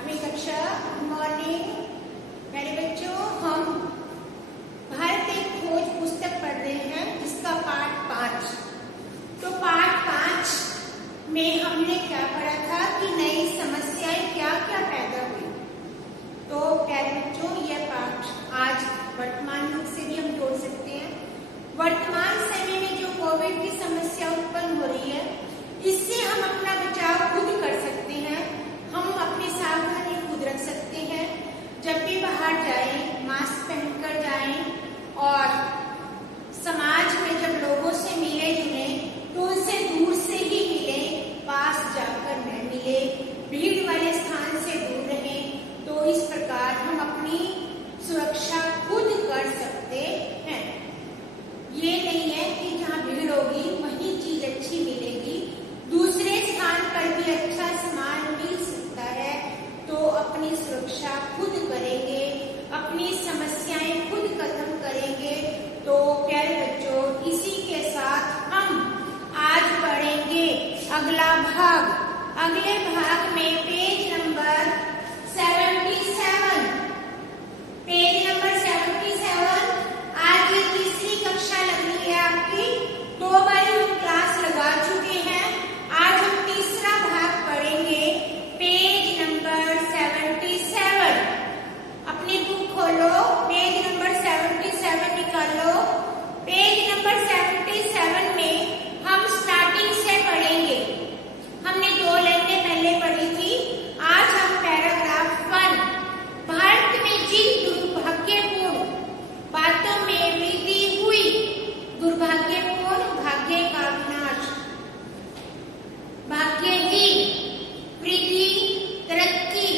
आठवीं कक्षा। Good morning मेरे बच्चों। हम भारत एक खोज पुस्तक पढ़ रहे हैं, इसका पाठ 5। तो पाठ 5 में हमने क्या पढ़ा था कि नई समस्याएं क्या क्या पैदा हुई। तो प्यारे बच्चों, यह पाठ आज वर्तमान युग से भी हम जोड़ सकते हैं। वर्तमान समय में जो कोविड की समस्या उत्पन्न हो रही है, इससे हम अपना बचाव खुद कर सकते हैं। हम अपनी सावधानी खुद रख सकते हैं। जब भी बाहर जाएं, मास्क पहनकर जाएं और समाज में जब लोगों से मिले जुले तो उनसे दूर से ही मिले, पास जाकर न मिले, भीड़ वाले स्थान से दूर रहें। तो इस प्रकार हम अपनी सुरक्षा खुद कर सकते हैं। ये नहीं है कि जहाँ भीड़ होगी वही चीज अच्छी मिलेगी, दूसरे स्थान पर भी अच्छा सामान मिल सकता है। तो अपनी सुरक्षा खुद करेंगे, अपनी समस्याएं खुद खत्म करेंगे। तो प्यारे बच्चों, इसी के साथ हम आज पढ़ेंगे अगला भाग। अगले भाग में पेज नंबर 77, पेज नंबर 77। आज ये तीसरी कक्षा लग रही है आपकी। 2 बार हम क्लास लगा चुके हैं। आज हम तीसरा भाग पढ़ेंगे, पेज नंबर 77। अपनी बुक खोलो, पेज नंबर 77 निकालो। पेज नंबर 77 में हम स्टार्टिंग से पढ़ेंगे। हमने 2 लाइनें पहले पढ़ी थी। आज हम पैराग्राफ 1, भारत में जिन दुर्भाग्यपूर्ण बातों में वृद्धि हुई, दुर्भाग्यपूर्ण भाग्य का विनाश, भाग्यहीन वृद्धि तरक्की,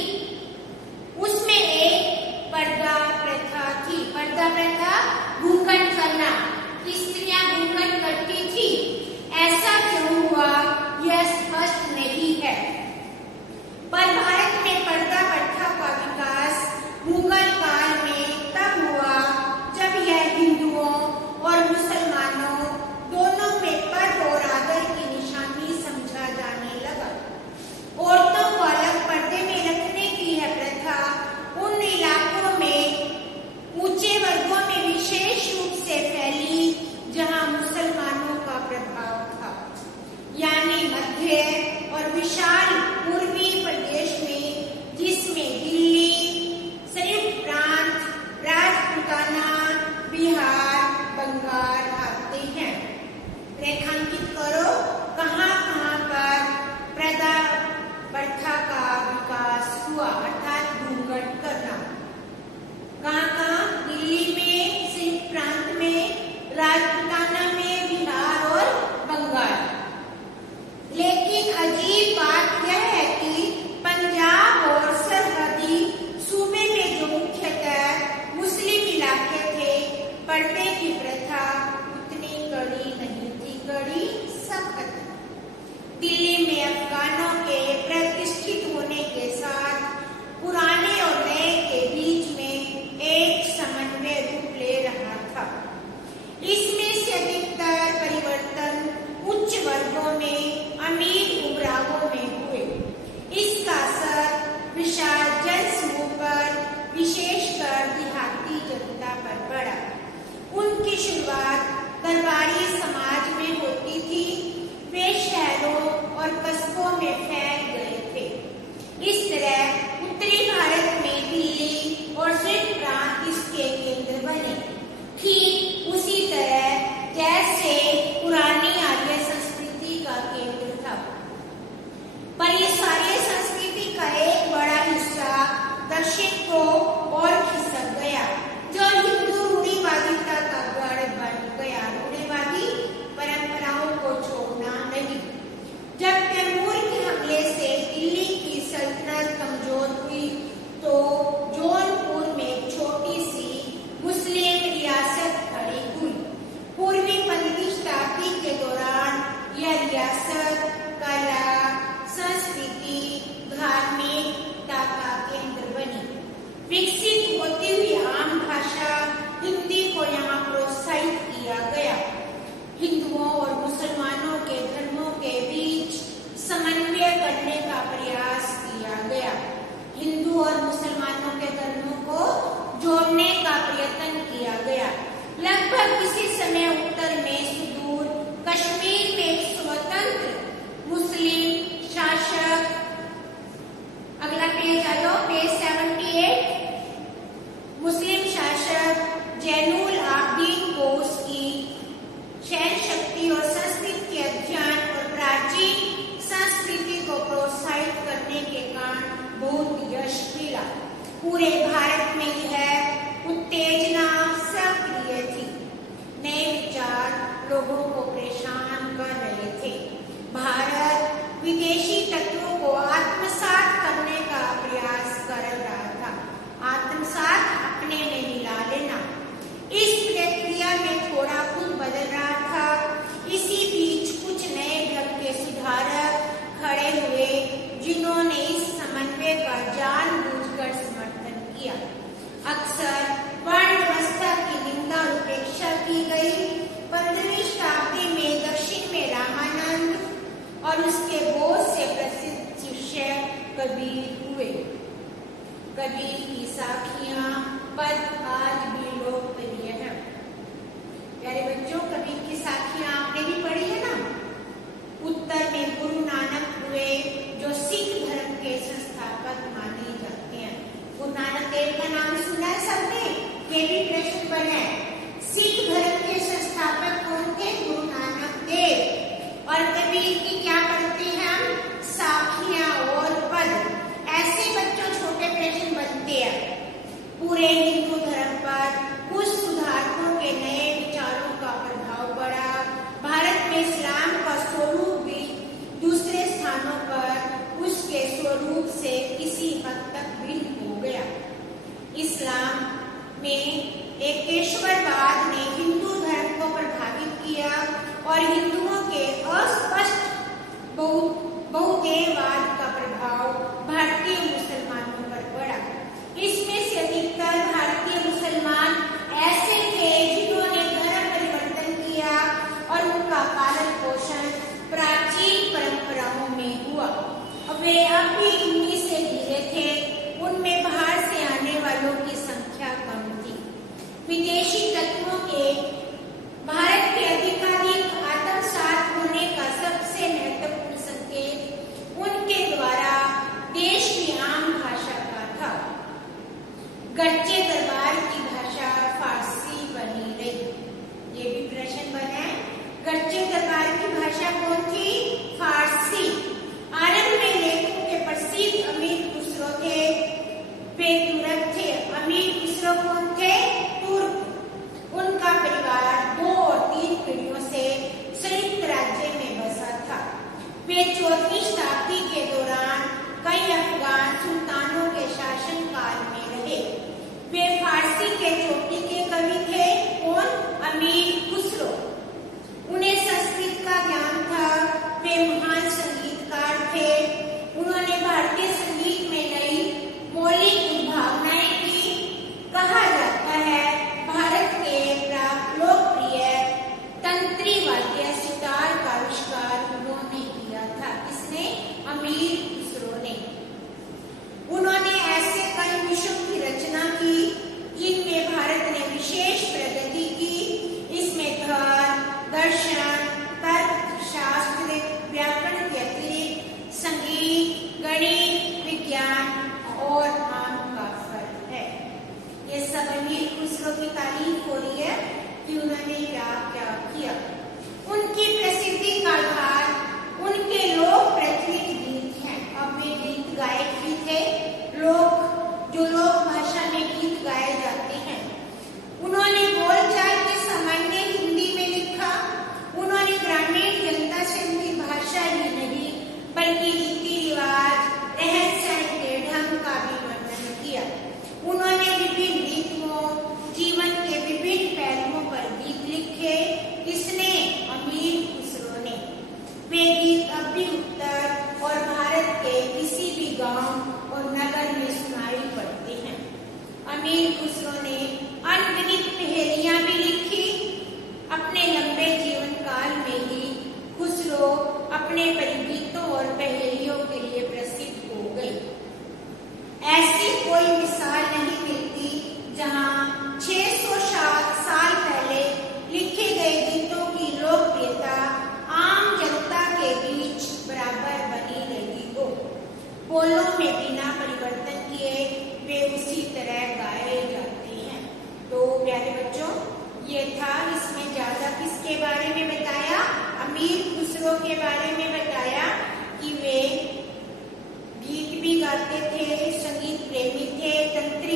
उसमें एक पर्दा प्रथा थी। पर्दा प्रथा घूंघट करना, स्त्रियां घूंघट करती थी। ऐसा क्यों हुआ यह स्पष्ट नहीं है, पर भारत में पर्दा प्रथा का विकास मुगल काल में तब हुआ जब यह हिंदुओं और मुसलमानों दोनों में पद और आदर की निशानी समझा जाने लगा। औरतों को अलग पर्दे में रखने की यह प्रथा उन इलाकों में ऊंचे वर्गों में विशेष रूप से फैली जहां मुसलमानों का प्रभाव था, यानी मध्य और विशाल पूर्वी प्रदेश में, जिसमें दिल्ली, संयुक्त प्रांत, राजपूताना, बिहार, बंगाल आते हैं। रेखांकित करो कहाँ-कहाँ पर पर्दा प्रथा का विकास हुआ, अर्थात घूंघट करना। कहाँ-कहाँ? दिल्ली में, संयुक्त प्रांत में, राजपूताना में, बिहार और बंगाल। लेकिन अजीब बात यह है कि पंजाब और सरहदी सूबे में जो मुख्यतः मुस्लिम इलाके थे, पर्दे की प्रथा उतनी कड़ी नहीं थी, कड़ी सख्त। दिल्ली में अफगानों के प्रतिष्ठित होने के साथ पुराने और नए के बीच में एक समन्वय रूप ले रहा था। इसमें से अधिकतर परिवर्तन उच्च वर्गों में, अमीर उमरावों में हुए। इसका असर विशाल जनसमूह पर, विशेषकर देहाती जनता पर पड़ा। उनकी शुरुआत दरबारी समाज में होती थी, वे शहरों और कस्बों में फैल गए थे। इस तरह उत्तरी भारत में दिल्ली और संयुक्त प्रांत इसके केंद्र बने। ठीक उसी तरह जैसे पुरानी आर्य संस्कृति का केंद्र था। पर इस आर्य संस्कृति का एक बड़ा हिस्सा दक्षिण को और खिसक गया, जो हिंदू रूढ़िवादिता का गढ़ बन गया। रूढ़िवादी परंपराओं को छोड़ना नहीं। जब तैमूर के हमले से दिल्ली की सल्तनत कमजोर हुई, तो जौनपुर में एक छोटी सी मुस्लिम रियासत खड़ी हुई। पूर्वी पंथी शताब्दी के दौरान यह रियासत कला, संस्कृति, धार्मिकता का केंद्र बनी। विकसित होती हुई आम भाषा हिंदी को यहाँ प्रोत्साहित किया गया। हिंदुओं और मुसलमानों के धर्मों के बीच समन्वय करने का प्रयास किया गया। हिंदू पूरे भारत में यह उत्तेजना सक्रिय थी। नए विचार लोगों को परेशान कर रहे थे। भारत विदेशी तत्वों को आत्मसात करने का प्रयास कर रहा था। आत्मसात अपने में मिला लेना। इस प्रक्रिया में थोड़ा खुद बदल रहा था। इसी बीच कुछ नए ढंग के सुधारक खड़े हुए जिन्होंने इस समन्वय का जानबूझकर समर्थन किया। अक्सर वर्ण व्यवस्था की निंदा और उपेक्षा की गई। 15वीं शताब्दी में दक्षिण में रामानंद और उसके बहुत से प्रसिद्ध शिष्य कबीर हुए। कबीर की साखियां पद आज भी लोकप्रिय है। प्यारे बच्चों, कबीर की साखियां आपने भी पढ़ी है ना। उत्तर में गुरु नानक हुए जो सिख धर्म के संस्थापक माने जाते हैं। गुरु नानक देव का नाम सुना है सबने? ये भी प्रश्न बना है। सिख धर्म के संस्थापक कौन थे? गुरु नानक देव। और कबीर की क्या पढ़ते हैं हम? साखियां और पद। ऐसे बच्चों छोटे प्रश्न बनते हैं। पूरे हिंदू धर्म पर कुछ सुधारकों के नए विचारों का प्रभाव पड़ा। भारत में इस्लाम का स्वरूप भी दूसरे स्थानों पर उसके स्वरूप से किसी हद तक भिन्न हो गया। इस्लाम में एकेश्वरवाद ने हिंदू धर्म को प्रभावित किया और हिंदुओं के अस्पष्ट बहुदेववाद का प्रभाव भारतीय मुसलमानों पर पड़ा। इसमें से अधिकतर भारतीय मुसलमान ऐसे थे जिन्होंने धर्म परिवर्तन किया और उनका पालन पोषण प्राचीन परंपराओं में हुआ। वे अब भी इन्हीं से घिरे थे। उनमें बाहर से आने वालों की संख्या कम थी। विदेशी तत्वों के भारत के अधिकाधिक आत्मसात होने का सबसे महत्वपूर्ण संकेत उनके द्वारा देश की आम भाषा का था। गच्चे दरबार की भाषा फारसी बनी रही। ये भी प्रश्न बना है। गच्चे दरबार की भाषा कौन थी? फारसी। आरंभ में लेखकों के प्रसिद्ध अमीर खुसरो थे। वे तुर्क थे। अमीर खुसरो कौन थे? तुर्क। उनका परिवार 2 और 3 पीढ़ियों से संयुक्त राज्य में बसा था। वे 14वीं शताब्दी के दौरान कई अफगान सुल्तानों के शासन काल में रहे। वे फारसी के चोटी के कवि थे। कौन? अमीर खुसरो। उन्हें संस्कृत का ज्ञान था। वे महान संगीतकार थे। उन्होंने भारतीय संगीत में नई मौलिक उद्भावनाएं की। कहा जाता है भारत के लोकप्रिय तंत्री वाद्य सितार का आविष्कार उन्होंने किया था। किसने? अमीर खुसरो ने। उन्होंने ऐसे कई विषयों की रचना की जिनमें भारत ने विशेष प्रगति की। इसमें धर्म, दर्शन, तर्कशास्त्र, व्याकरण के अतिरिक्त संगीत, गणित, विज्ञान और आम का फर्क है। ये सब अमीर खुसरो की तारीफ हो रही है कि उन्होंने क्या क्या किया। उनकी प्रसिद्धि का आधार उनके लोक प्रचलित गीत हैं। अब वे गीत गायक भी थे। जो लोक भाषा में गीत गाए जाते हैं। उन्होंने बोलचाल के सामान्य हिंदी में लिखा। उन्होंने ग्रामीण जनता से उनकी भाषा ही नहीं बल्कि रीति रिवाज, रहन सहन के ढंग का भी वर्णन किया। उन्होंने विभिन्न रीतियों, जीवन के विभिन्न पहलुओं पर गीत लिखे। किसने? अमीर खुसरो ने। वे गीत अब भी उत्तर और भारत के किसी भी गांव और नगर में सुनाई पड़ते हैं। अमीर खुसरो ने अनगिनत पहेलियां भी लिखी। अपने लंबे जीवन काल में ही खुसरो अपने परिगीतों और पहेलियों के लिए प्रसिद्ध हो गई। ऐसी कोई मिसाल नहीं मिलती जहां 600 साल पहले लिखे गए गीतों की लोकप्रियता आम जनता के बीच बराबर बनी रही हो। बोलों में बिना परिवर्तन किए वे उसी तरह गाए जाते हैं। तो प्यारे बच्चों, ये था। इसमें ज्यादा किसके बारे में बताया? अमीर खुसरो के बारे में बताया कि वे गीत भी गाते थे, संगीत प्रेमी थे,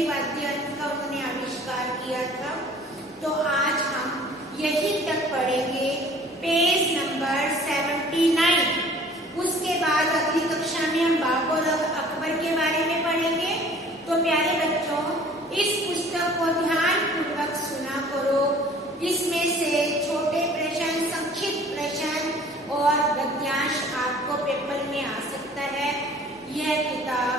वाद्य यंत्र का उन्होंने आविष्कार किया था। तो आज हम यहीं तक पढ़ेंगे, पेज नंबर 79। उसके बाद अगली कक्षा में हम बाबर और अकबर के बारे में पढ़ेंगे। तो प्यारे बच्चों, इस पुस्तक को ध्यान पूर्वक सुना करो। इसमें से छोटे प्रश्न, संक्षिप्त प्रश्न और गद्यांश आपको पेपर में आ सकता है। यह किताब